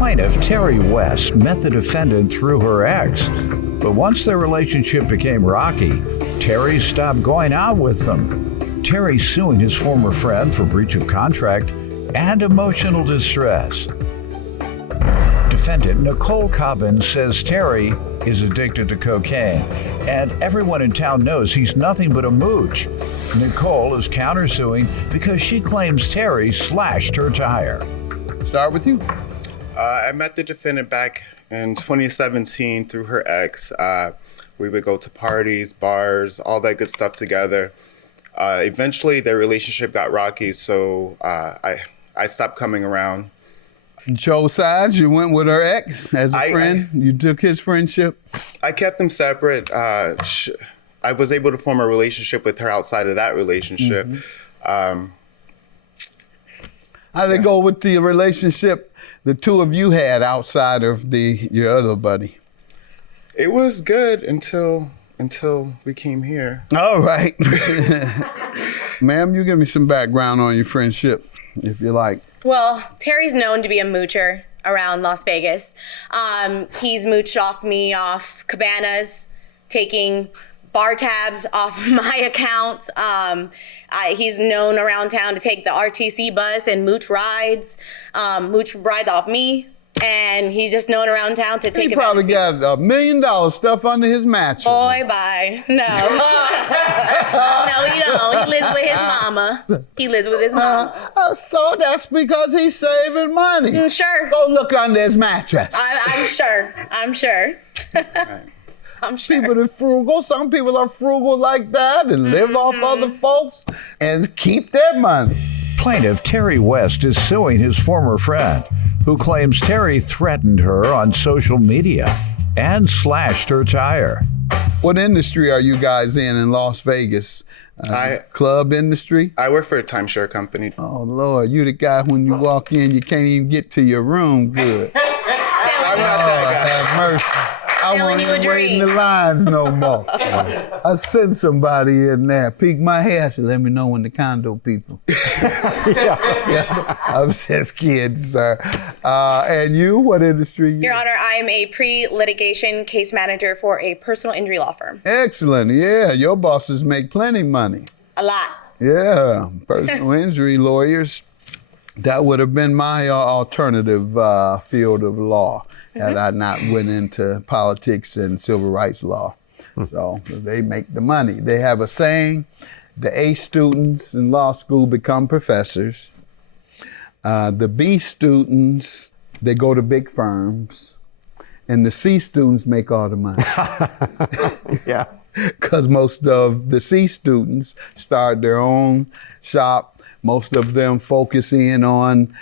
Plaintiff Terry West met the defendant through her ex, but once their relationship became rocky, Terry stopped going out with them. Terry's suing his former friend for breach of contract and emotional distress. Defendant Nicole Cobbin says Terry is addicted to cocaine, and everyone in town knows he's nothing but a mooch. Nicole is countersuing because she claims Terry slashed her tire. Start with you. I met the defendant back in 2017 through her ex. We would go to parties, bars, all that good stuff together. Eventually, their relationship got rocky, so I stopped coming around. You chose sides. You went with her ex as a friend. You took his friendship. I kept them separate. I was able to form a relationship with her outside of that relationship. Mm-hmm. How did it go with the relationship the two of you had outside of your other buddy? It was good until we came here. All right. Ma'am, you give me some background on your friendship, if you like. Well, Terry's known to be a moocher around Las Vegas. He's mooched off cabanas, taking bar tabs off my account. He's known around town to take the RTC bus and mooch rides off me. And he's just known around town to take. He probably got $1 million stuff under his mattress. Boy, bye. No. No, he don't. He lives with his mama. So that's because he's saving money. Sure. Go look under his mattress. I'm sure. I'm sure. People are frugal. Some people are frugal like that and live off other folks and keep their money. Plaintiff Terry West is suing his former friend, who claims Terry threatened her on social media and slashed her tire. What industry are you guys in Las Vegas? Club industry? I work for a timeshare company. Oh, Lord, you the guy when you walk in, you can't even get to your room good. I'm not that guy. Have mercy. I won't even wait in the lines no more. I send somebody in there, peek my hair, so let me know when the condo people. Yeah. I'm just kidding, sir. And you, what industry? Your Honor, I am a pre-litigation case manager for a personal injury law firm. Excellent, yeah. Your bosses make plenty money. A lot. Yeah, personal injury lawyers. That would have been my alternative field of law. Had I not went into politics and civil rights law. So they make the money. They have a saying, the A students in law school become professors. The B students, they go to big firms. And the C students make all the money. Yeah. Because most of the C students start their own shop. Most of them focus in on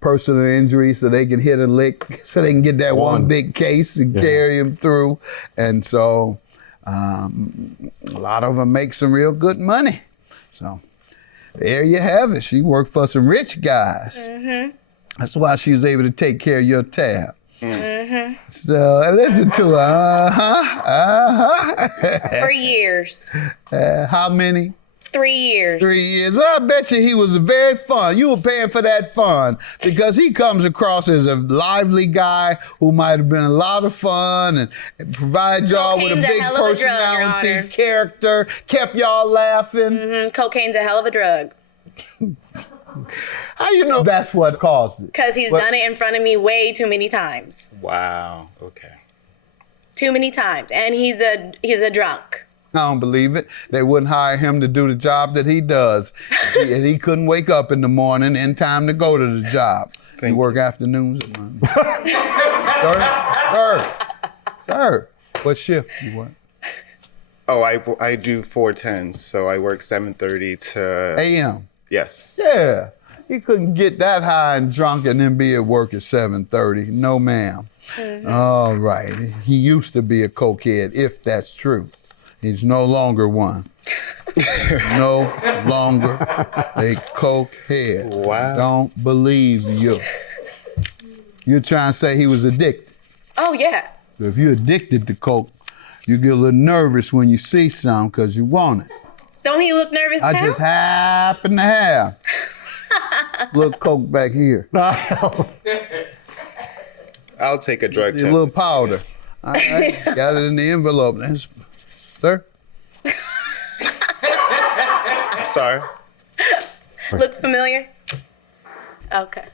personal injury so they can hit a lick, so they can get that one big case and carry them through. And so a lot of them make some real good money. So there you have it. She worked for some rich guys. Mm-hmm. That's why she was able to take care of your tab. Mm-hmm. So listen to her. For years. How many? 3 years. 3 years. Well, I bet you he was very fun. You were paying for that fun because he comes across as a lively guy who might have been a lot of fun and provide y'all with a big personality, character, kept y'all laughing. Mm-hmm. Cocaine's a hell of a drug. How you know that's what caused it? Because he's done it in front of me way too many times. Wow. Okay. Too many times, and he's a drunk. I don't believe it. They wouldn't hire him to do the job that he does. And he couldn't wake up in the morning in time to go to the job. You work afternoons or Monday. Sir, what shift you work? Oh, I do 410s, so I work 7:30 to... a.m.? Yes. Yeah. He couldn't get that high and drunk and then be at work at 7:30. No, ma'am. Mm-hmm. All right. He used to be a cokehead, if that's true. He's no longer one. No longer a cokehead. Wow. Don't believe you. You're trying to say he was addicted. Oh, yeah. If you're addicted to coke, you get a little nervous when you see some because you want it. Don't he look nervous now? I just happen to have a little coke back here. I'll take a drug A test. little powder. All right, got it in the envelope. Sir? I'm sorry. Look familiar? Okay.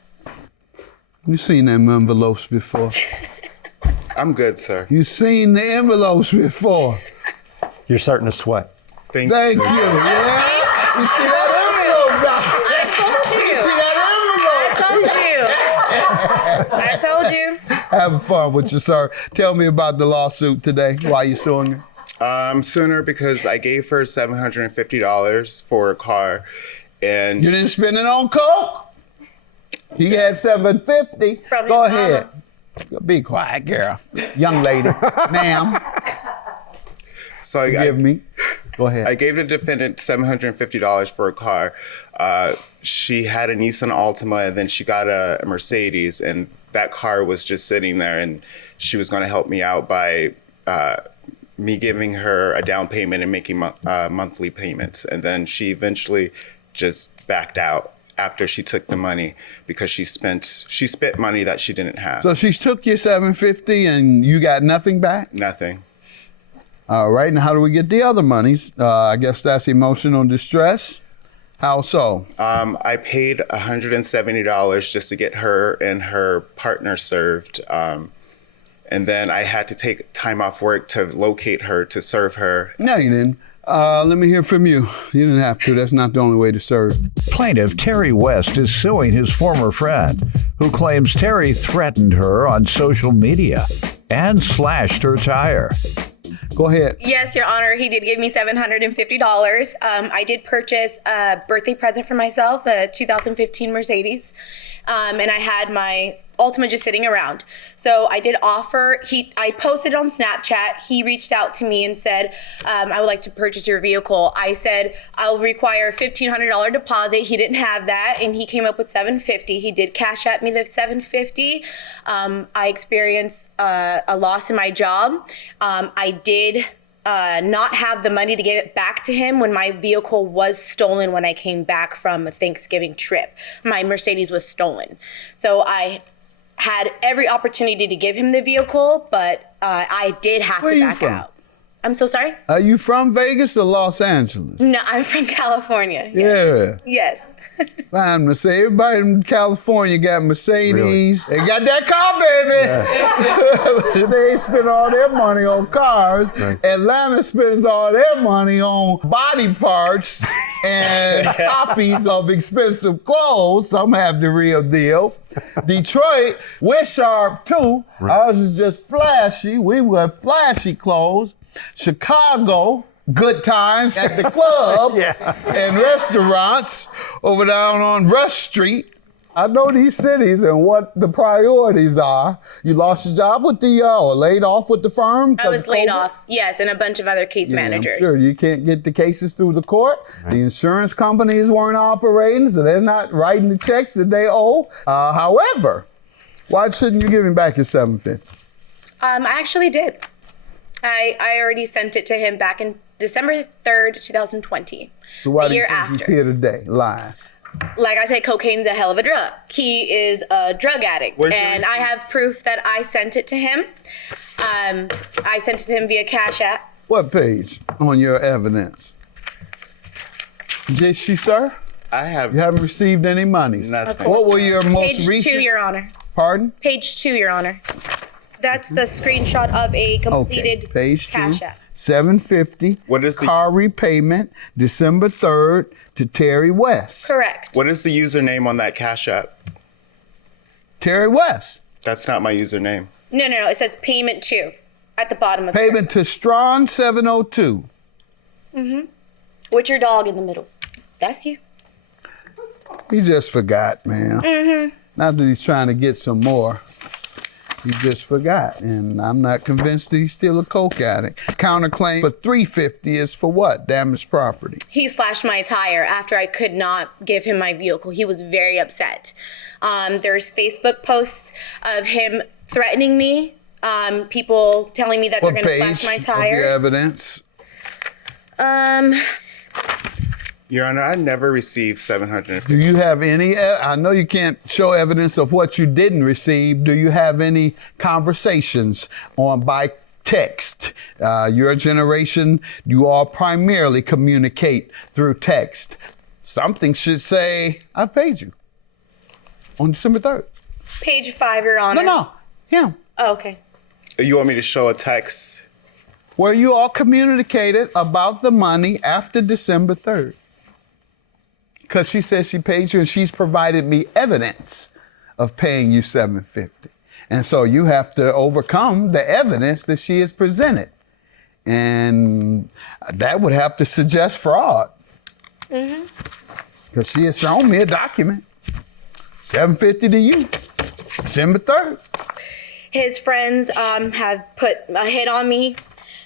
You seen them envelopes before? I'm good, sir. You seen the envelopes before? You're starting to sweat. Thank Thank you. you. Yeah. You see that envelope, guys? I told you. Having fun with you, sir. Tell me about the lawsuit today. Why you suing her? I'm suing her because I gave her $750 for a car, and You didn't spend it on coke? He had $750. From Go his ahead. Be quiet, girl. Young lady. Ma'am, so I forgive me. Go ahead. I gave the defendant $750 for a car. She had a Nissan Altima, and then she got a Mercedes, and that car was just sitting there, and she was going to help me out by me giving her a down payment and making monthly payments. And then she eventually just backed out after she took the money because she spent money that she didn't have. So she took your $750 and you got nothing back? Nothing. All right, and how do we get the other monies? I guess that's emotional distress. How so? I paid $170 just to get her and her partner served. And then I had to take time off work to locate her, to serve her. No, you didn't. Let me hear from you. You didn't have to. That's not the only way to serve. Plaintiff Terry West is suing his former friend, who claims Terry threatened her on social media and slashed her tire. Go ahead. Yes, Your Honor, he did give me $750. I did purchase a birthday present for myself, a 2015 Mercedes, and I had my Altima just sitting around. So I did offer, I posted on Snapchat, he reached out to me and said, I would like to purchase your vehicle. I said, I'll require a $1,500 deposit. He didn't have that, and he came up with $750. He did cash at me the $750. I experienced a loss in my job. I did not have the money to give it back to him when my vehicle was stolen when I came back from a Thanksgiving trip. My Mercedes was stolen. So I had every opportunity to give him the vehicle, but I did have Where to you back from? out. I'm so sorry? Are you from Vegas or Los Angeles? No, I'm from California. Yeah. Yes. Fine, Mercedes. Everybody in California got Mercedes. They got that car, baby. They spend all their money on cars. Right. Atlanta spends all their money on body parts and copies of expensive clothes. Some have the real deal. Detroit, we're sharp too. Ours is just flashy. We wear flashy clothes. Chicago, good times at the clubs and restaurants over down on Rush Street. I know these cities and what the priorities are. You lost your job with the, or laid off with the firm? I was laid off, yes, and a bunch of other case managers. I'm sure you can't get the cases through the court. The insurance companies weren't operating, so they're not writing the checks that they owe. However, why shouldn't you give him back his $750? I actually did. I already sent it to him back in December 3rd, 2020. So why the do you year think after. he's here today, lying? Like I said, cocaine's a hell of a drug. He is a drug addict. Where's your And I have proof that I sent it to him. I sent it to him via Cash App. What page on your evidence? Did she, sir? I have You haven't received any money. nothing. What were your most Page recent? 2, Your Honor. Pardon? Page 2, Your Honor. That's the screenshot of a completed Page 2. Cash App. $750. What is the- car repayment? December 3rd to Terry West. Correct. What is the username on that Cash App? Terry West. That's not my username. No. It says payment 2 at the bottom of it. Payment to Strawn 702. With your dog in the middle. That's you. He just forgot, man. Not that he's trying to get some more. He just forgot, and I'm not convinced that he's still a coke addict. Counterclaim for $350 is for what? Damaged property. He slashed my tire after I could not give him my vehicle. He was very upset. There's Facebook posts of him threatening me. People telling me that What they're going to page slash my of your tires. evidence? Your Honor, I never received $750. Do you have any, I know you can't show evidence of what you didn't receive. Do you have any conversations by text? Your generation, you all primarily communicate through text. Something should say, I've paid you on December 3rd. Page 5, Your Honor. No, him. Oh, okay. You want me to show a text? Where you all communicated about the money after December 3rd. Because she says she paid you and she's provided me evidence of paying you $750. And so you have to overcome the evidence that she has presented. And that would have to suggest fraud. Because she has shown me a document. $750 to you, December 3rd. His friends have put a hit on me,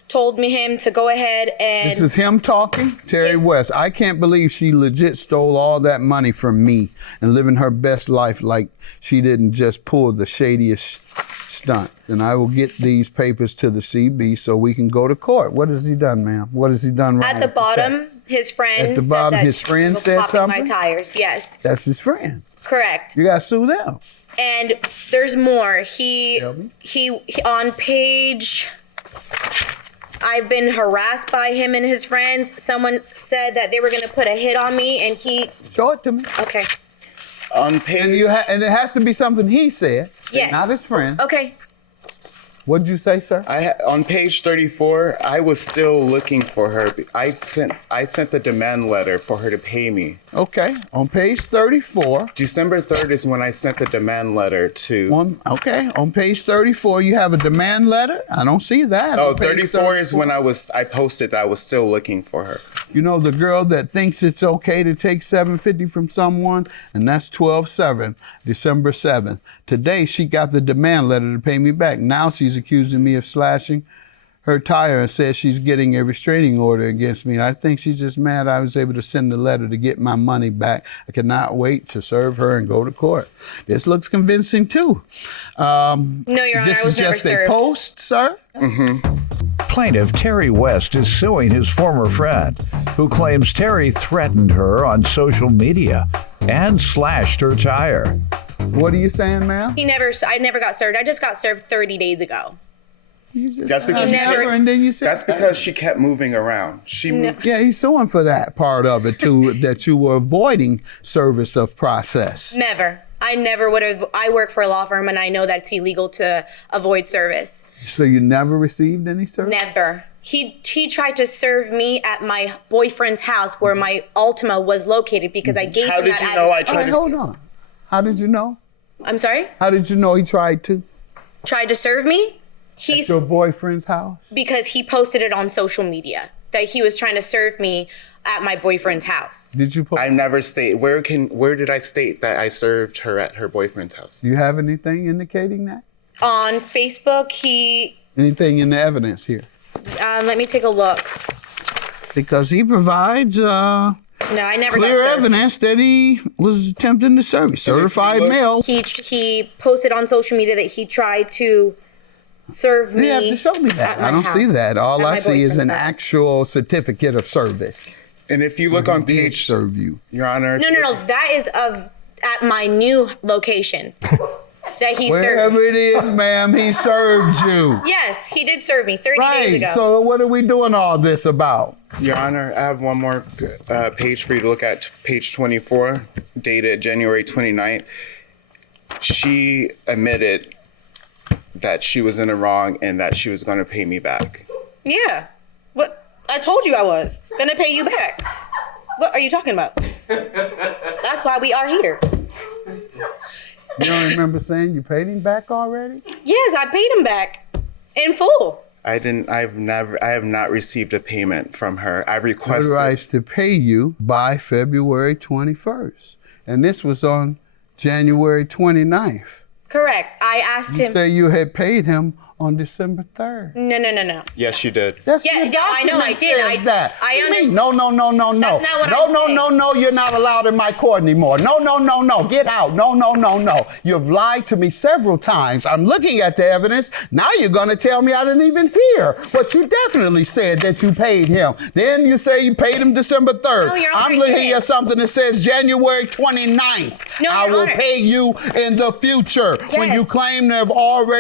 told me him to go ahead and... This is him talking? Terry Yes. West. I can't believe she legit stole all that money from me and living her best life like she didn't just pull the shadiest stunt. And I will get these papers to the CB so we can go to court. What has he done, ma'am? What has he done wrong? At the with bottom, text? his friend At the said bottom, that his friend was said popping something? my tires, yes. That's his friend. Correct. You gotta sue them. And there's more. He Tell me. on page... I've been harassed by him and his friends. Someone said that they were going to put a hit on me, and he... Show it to me. Okay. On page... And it has to be something he said, Yes. not his friend. Okay. What'd you say, sir? On page 34, I was still looking for her. I sent the demand letter for her to pay me. Okay, on page 34. December 3rd is when I sent the demand letter to... On page 34, you have a demand letter? I don't see that. Oh, On page 34 is when I posted that I was still looking for her. You know, the girl that thinks it's okay to take $750 from someone, and that's 12/7, December 7th. Today, she got the demand letter to pay me back. Now she's accusing me of slashing her tire and says she's getting a restraining order against me. I think she's just mad I was able to send the letter to get my money back. I cannot wait to serve her and go to court. This looks convincing, too. No, Your Honor, This I was is never just a served. post, sir? Plaintiff Terry West is suing his former friend, who claims Terry threatened her on social media and slashed her tire. What are you saying, ma'am? I never got served. I just got served 30 days ago. You just That's because and then you said That's because she kept moving around. She moved. Yeah, he's suing for that part of it too, that you were avoiding service of process. Never. I never would have. I work for a law firm, and I know that it's illegal to avoid service. So you never received any service? Never. He tried to serve me at my boyfriend's house where my Altima was located because I gave How him did that you know I address. All tried right, to... hold on. How did you know? I'm sorry? How did you know he tried to? Tried to serve me? At your boyfriend's house? Because he posted it on social media that he was trying to serve me at my boyfriend's house. Did you I never state... Where did I state that I served her at her boyfriend's house? Do you have anything indicating that? On Facebook, Anything in the evidence here? let me take a look. Because he provides No, I never clear got served. evidence that he was attempting to serve you. Certified look- mail. He posted on social media that he tried to serve me. You have to show me that. at my I don't see house, that. All at I my see is an boyfriend's house. actual certificate of service. And if you look on Did page... serve you. Your Honor... if No, you no, look- no. That is at my new location that he served Wherever me. it is, ma'am, he served you. Yes, he did serve me 30 days Right. ago. So what are we doing all this about? Your Honor, I have one more page for you to look at, page 24, dated January 29th. She admitted that she was in the wrong and that she was going to pay me back. Yeah. What? I told you I was gonna pay you back. What are you talking about? That's why we are here. You don't remember saying you paid him back already? Yes, I paid him back in full. I have not received a payment from her. I requested... Authorized to pay you by February 21st. And this was on January 29th. Correct. I asked You him. say you had paid him on December 3rd. No. Yes, you did. That's Yeah, your yeah, I know, I document did. says that. I What do you mean? understand. No. That's not what no, I'm no, saying. no, you're not allowed in my court anymore. No. Get out. No. You've lied to me several times. I'm looking at the evidence. Now you're going to tell me I didn't even hear. But you definitely said that you paid him. Then you say you paid him December 3rd. No, Your Honor, I'm I looking didn't. at something that says January 29th. No, I Your will Honor. pay you in the future. When you Yes. claim to have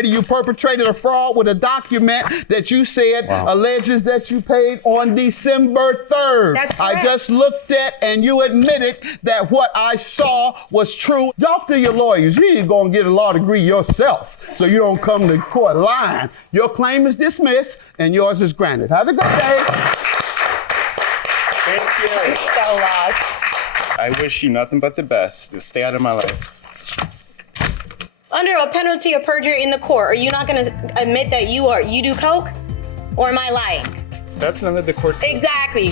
you perpetrated a fraud with a document that you said alleges that you paid on December 3rd. That's I correct. just looked at and you admitted that what I saw was true. Talk to your lawyers. You need to go and get a law degree yourself so you don't come to court lying. Your claim is dismissed and yours is granted. Have a good day. Thank you. So lost. I wish you nothing but the best. Just stay out of my life. Under a penalty of perjury in the court, are you not going to admit that you do coke? Or am I lying? That's none of the court's. Exactly.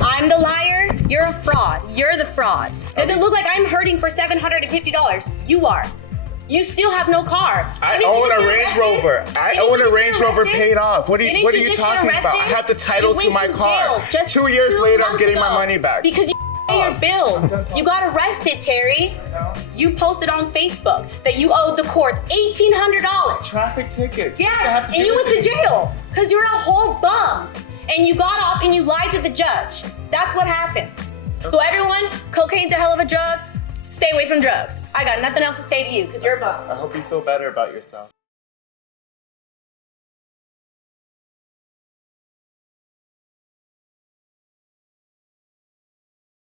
I'm the liar. You're a fraud. You're the fraud. Does it look like I'm hurting for $750? You are. You still have no car. I Didn't you own just a get Range arrested? Rover. I Didn't own you a just Range get Rover arrested? paid off. What are Didn't you just get talking about? I arrested? have the title You to went my to car. jail just 2 years 2 later, I'm months getting my ago money back. because you pay your bills. You got arrested, Terry. You posted on Facebook that you owed the court $1,800. Traffic tickets. Yeah, and you went to jail because you're a whole bum. And you got off and you lied to the judge. That's what happens. So everyone, cocaine's a hell of a drug. Stay away from drugs. I got nothing else to say to you because you're a bum. I hope you feel better about yourself.